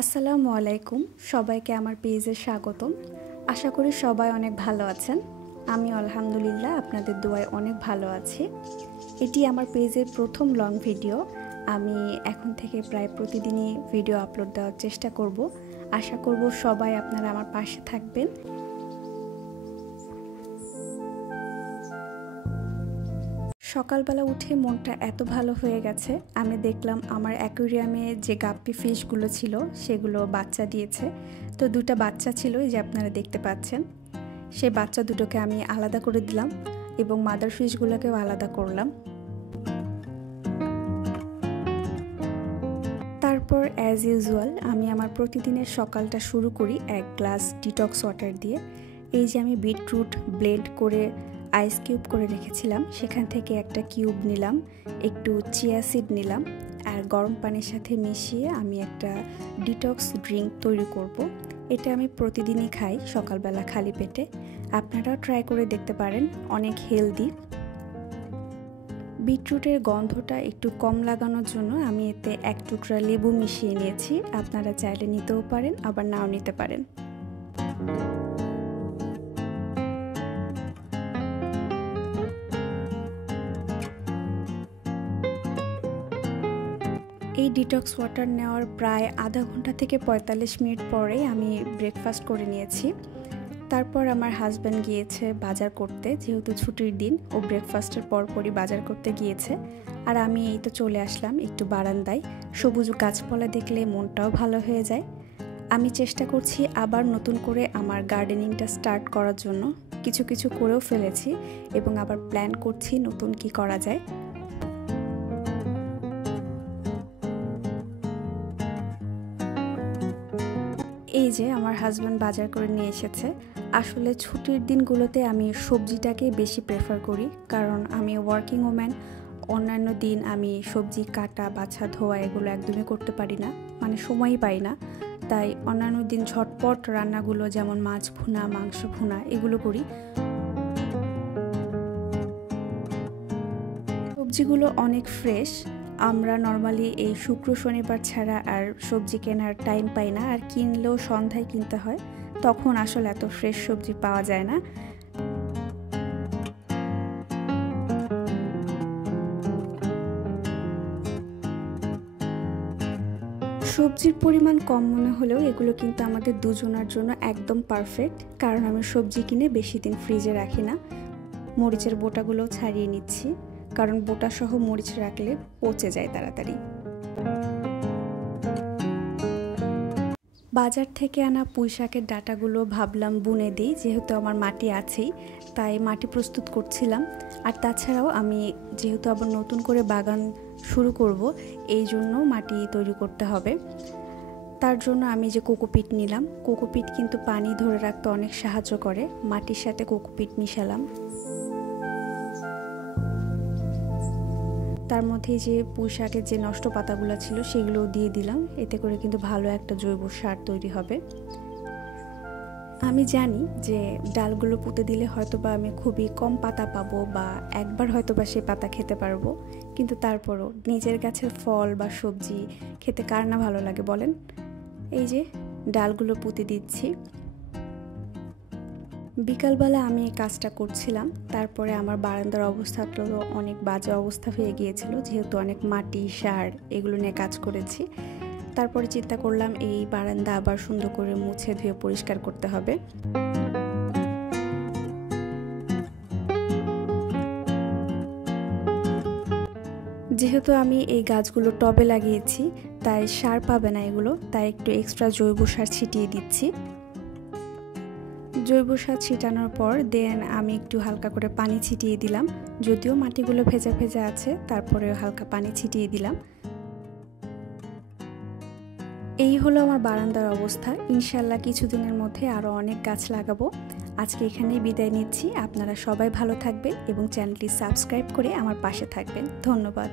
আসসালামু আলাইকুম, সবাইকে আমার পেজে স্বাগতম। আশা করি সবাই অনেক ভালো আছেন। আমি আলহামদুলিল্লাহ আপনাদের দোয়ায় অনেক ভালো আছি। এটি আমার পেজের প্রথম লং ভিডিও। আমি এখন থেকে প্রায় প্রতিদিনই ভিডিও আপলোড দেওয়ার চেষ্টা করব। আশা করব সবাই আপনারা আমার পাশে থাকবেন। সকালবেলা উঠে মনটা এত ভালো হয়ে গেছে, আমি দেখলাম আমার অ্যাকোয়ারিয়ামে যে গাপ্পি ফিশগুলো ছিল সেগুলো বাচ্চা দিয়েছে। তো দুটো বাচ্চা ছিল, এই যে আপনারা দেখতে পাচ্ছেন। সেই বাচ্চা দুটোকে আমি আলাদা করে দিলাম এবং মাদার ফিশগুলোকেও আলাদা করলাম। তারপর অ্যাজ ইউজুয়াল আমি আমার প্রতিদিনের সকালটা শুরু করি এক গ্লাস ডিটক্স ওয়াটার দিয়ে। এই যে আমি বিটরুট ব্লেন্ড করে আইস কিউব করে রেখেছিলাম, সেখান থেকে একটা কিউব নিলাম, একটু চিয়া সিড নিলাম, আর গরম পানির সাথে মিশিয়ে আমি একটা ডিটক্স ড্রিঙ্ক তৈরি করব। এটা আমি প্রতিদিনই খাই সকালবেলা খালি পেটে। আপনারাও ট্রাই করে দেখতে পারেন, অনেক হেলদি। বিটরুটের গন্ধটা একটু কম লাগানোর জন্য আমি এতে এক টুকরা লেবু মিশিয়ে নিয়েছি। আপনারা চাইলে নিতেও পারেন, আবার নাও নিতে পারেন। এই ডিটক্স ওয়াটার নেওয়ার প্রায় আধা ঘন্টা থেকে 45 মিনিট পরে আমি ব্রেকফাস্ট করে নিয়েছি। তারপর আমার হাজব্যান্ড গিয়েছে বাজার করতে, যেহেতু ছুটির দিন ও ব্রেকফাস্টের পরপরই বাজার করতে গিয়েছে। আর আমি এই তো চলে আসলাম একটু বারান্দায়। সবুজ গাছপালা দেখলে মনটাও ভালো হয়ে যায়। আমি চেষ্টা করছি আবার নতুন করে আমার গার্ডেনিংটা স্টার্ট করার জন্য। কিছু কিছু করেও ফেলেছি এবং আবার প্ল্যান করছি নতুন কি করা যায়। এই যে আমার হাজব্যান্ড বাজার করে নিয়ে এসেছে। আসলে ছুটির দিনগুলোতে আমি সবজিটাকেই বেশি প্রেফার করি, কারণ আমি ওয়ার্কিং ওম্যান। অন্যান্য দিন আমি সবজি কাটা বাছা ধোয়া এগুলো একদমই করতে পারি না, মানে সময়ই পাই না। তাই অন্যান্য দিন ঝটপট রান্নাগুলো যেমন মাছ ভুনা, মাংস ভুনা এগুলো করি। সবজিগুলো অনেক ফ্রেশ। আমরা নর্মালি এই শুক্র শনিবার ছাড়া আর সবজি কেনার টাইম পাই না, আর কিনলেও সন্ধ্যায় কিনতে হয়, তখন আসলে এত ফ্রেশ সবজি পাওয়া যায় না। সবজির পরিমাণ কম মনে হলেও এগুলো কিন্তু আমাদের দুজনের জন্য একদম পারফেক্ট, কারণ আমি সবজি কিনে বেশি দিন ফ্রিজে রাখি না। মরিচের বোটাগুলোও ছাড়িয়ে নিচ্ছি, কারণ বোটা সহ মরিচ রাখলে পচে যায় তাড়াতাড়ি। বাজার থেকে আনা পুঁই শাকের ডাঁটাগুলো ভাবলাম বুনে দিই, যেহেতু আমার মাটি আছেই, তাই মাটি প্রস্তুত করছিলাম। আর তাছাড়াও আমি যেহেতু আবার নতুন করে বাগান শুরু করব, এই জন্য মাটি তৈরি করতে হবে। তার জন্য আমি যে কোকোপিট নিলাম, কোকোপিট কিন্তু পানি ধরে রাখতে অনেক সাহায্য করে। মাটির সাথে কোকোপিট মিশালাম, তার মধ্যে যে পুঁই শাকের যে নষ্ট পাতাগুলো ছিল সেগুলোও দিয়ে দিলাম। এতে করে কিন্তু ভালো একটা জৈব সার তৈরি হবে। আমি জানি যে ডালগুলো পুঁতে দিলে হয়তোবা আমি খুবই কম পাতা পাবো, বা একবার হয়তোবা সেই পাতা খেতে পারবো, কিন্তু তারপরও নিজের গাছের ফল বা সবজি খেতে কার না ভালো লাগে বলেন। এই যে ডালগুলো পুঁতে দিচ্ছি। বিকালবেলা আমি এই কাজটা করছিলাম। তারপরে আমার বারান্দার অবস্থাটা অনেক বাজে অবস্থা হয়ে গিয়েছিল, যেহেতু অনেক মাটি সার এগুলো নিয়ে কাজ করেছি। তারপরে চিন্তা করলাম এই বারান্দা আবার সুন্দর করে মুছে ধুয়ে পরিষ্কার করতে হবে। যেহেতু আমি এই গাছগুলো টবে লাগিয়েছি, তাই সার পাবে না এগুলো, তাই একটু এক্সট্রা জৈব সার ছিটিয়ে দিচ্ছি। জৈব সার ছিটানোর পর দেন আমি একটু হালকা করে পানি ছিটিয়ে দিলাম। যদিও মাটিগুলো ভেজা ভেজা আছে, তারপরে হালকা পানি ছিটিয়ে দিলাম। এই হলো আমার বারান্দার অবস্থা। ইনশাল্লাহ কিছুদিনের মধ্যে আরও অনেক গাছ লাগাবো। আজকে এখানেই বিদায় নিচ্ছি। আপনারা সবাই ভালো থাকবেন এবং চ্যানেলটি সাবস্ক্রাইব করে আমার পাশে থাকবেন। ধন্যবাদ।